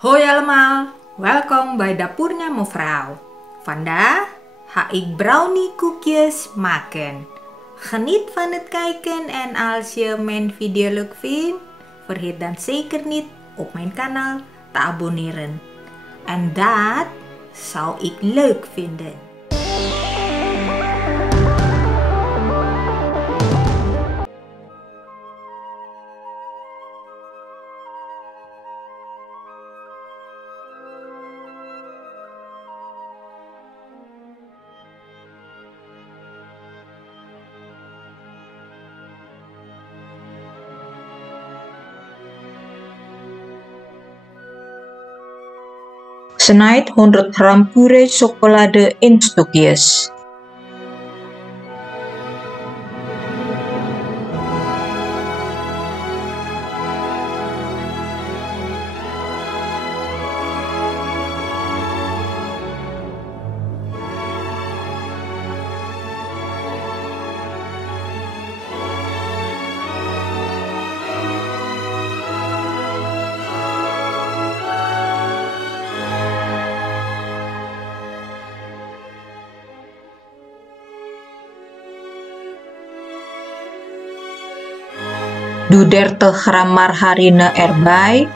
Hoi allemaal, welkom bij Dapurnya Mevrouw. Vandaag ga ik brownie koekjes maken. Geniet van het kijken en als je mijn video leuk vindt, vergeet dan zeker niet op mijn kanaal te abonneren. En dat zou ik leuk vinden. Snijd 100 gram puree chocolade in stukjes. Doe 30 gram margarine erbij.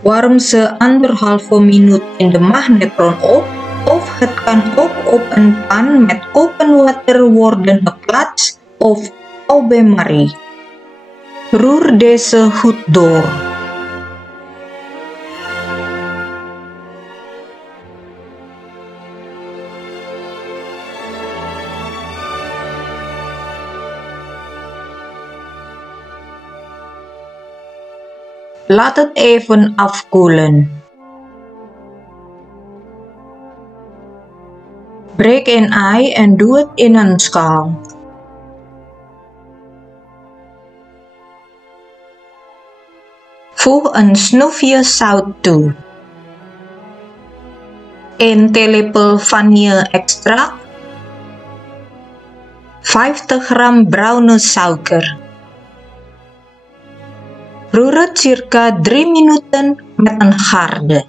Warm ze 1,5 minuut in de magnetron op, of het kan ook op een pan met open water worden geplaatst of au bain-marie. Roer deze goed door. Laat het even afkoelen. Breek een ei en doe het in een schaal. Voeg een snufje zout toe. 1 theelepel vanille-extract. 50 gram bruine suiker. Roer het circa 3 minuten met een garde.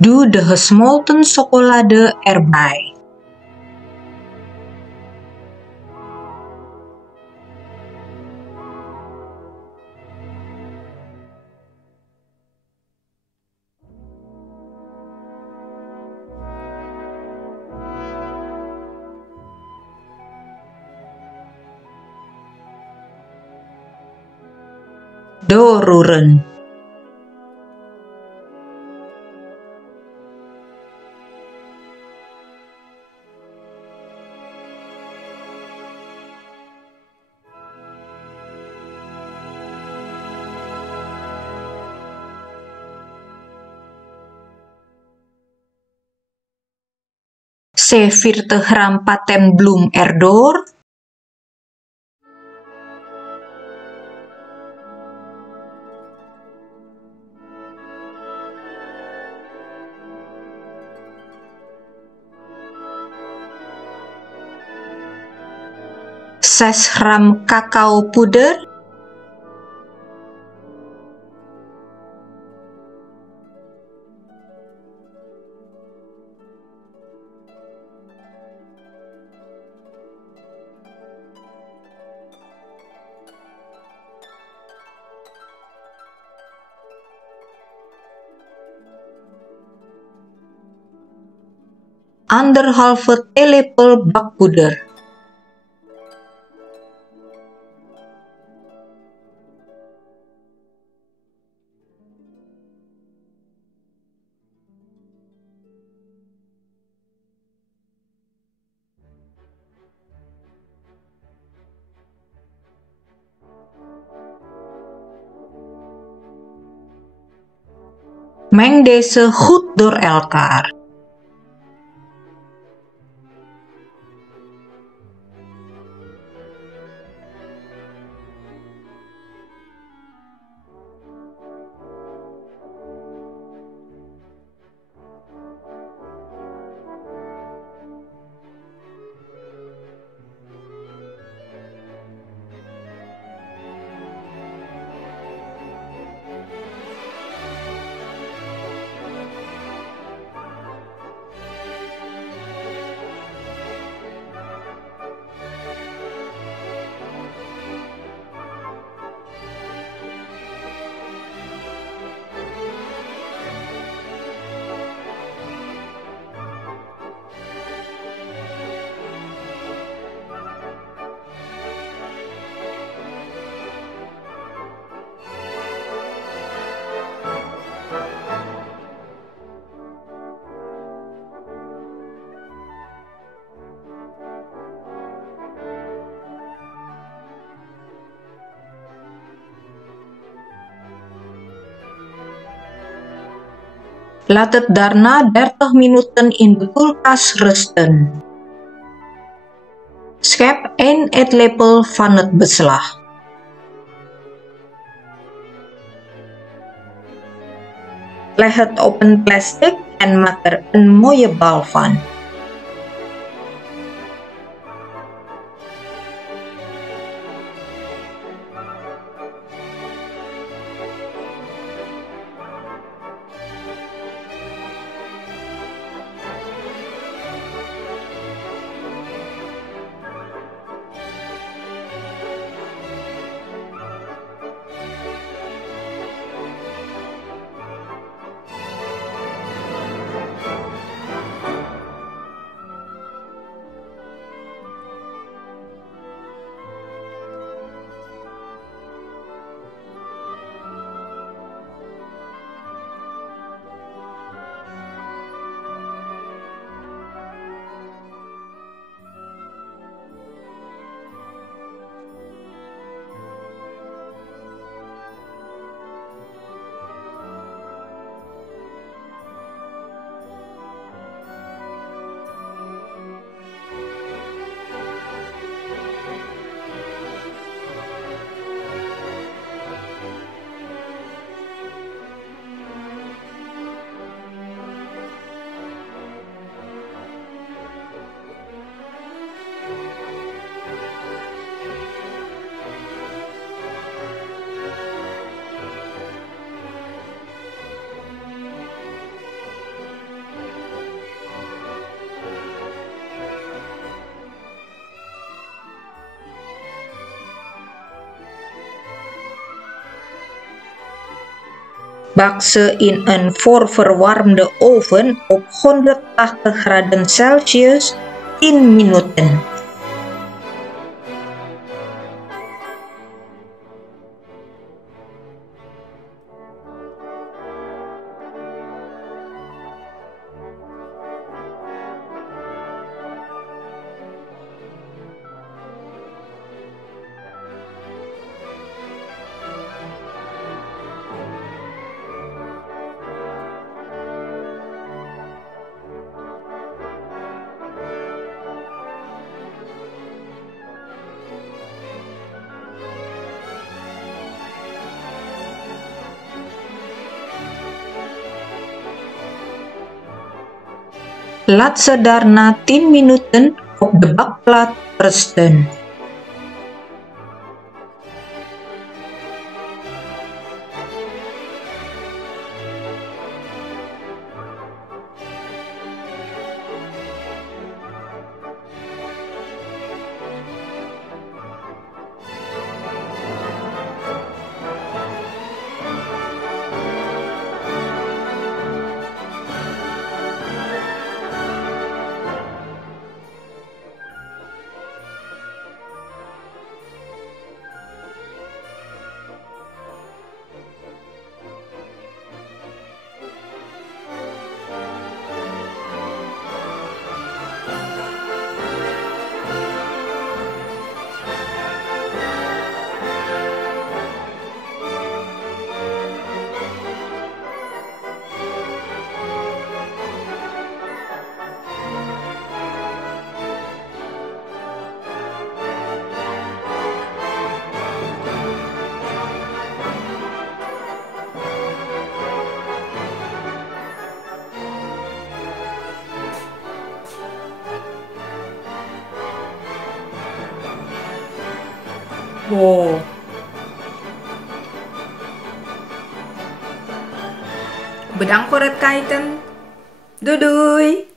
Doe de gesmolten chocolade erbij. Doorroeren. Zet 40 gram patenbloem erdoor. Zes gram cacaopoeder. Anderhalve theelepel bakpoeder. Meng deze goed door elkaar. Laat het daarna 30 minuten in de koelkast rusten. Schep 1 eetlepel van het beslag. Leg het op een plastic en maak er een mooie bal van. Bak ze in een voorverwarmde oven op 180 graden Celsius 10 minuten. Laat ze daarna 10 minuten op de bakplaat rusten. Wow. Bedankt voor het kijken. Doei doei!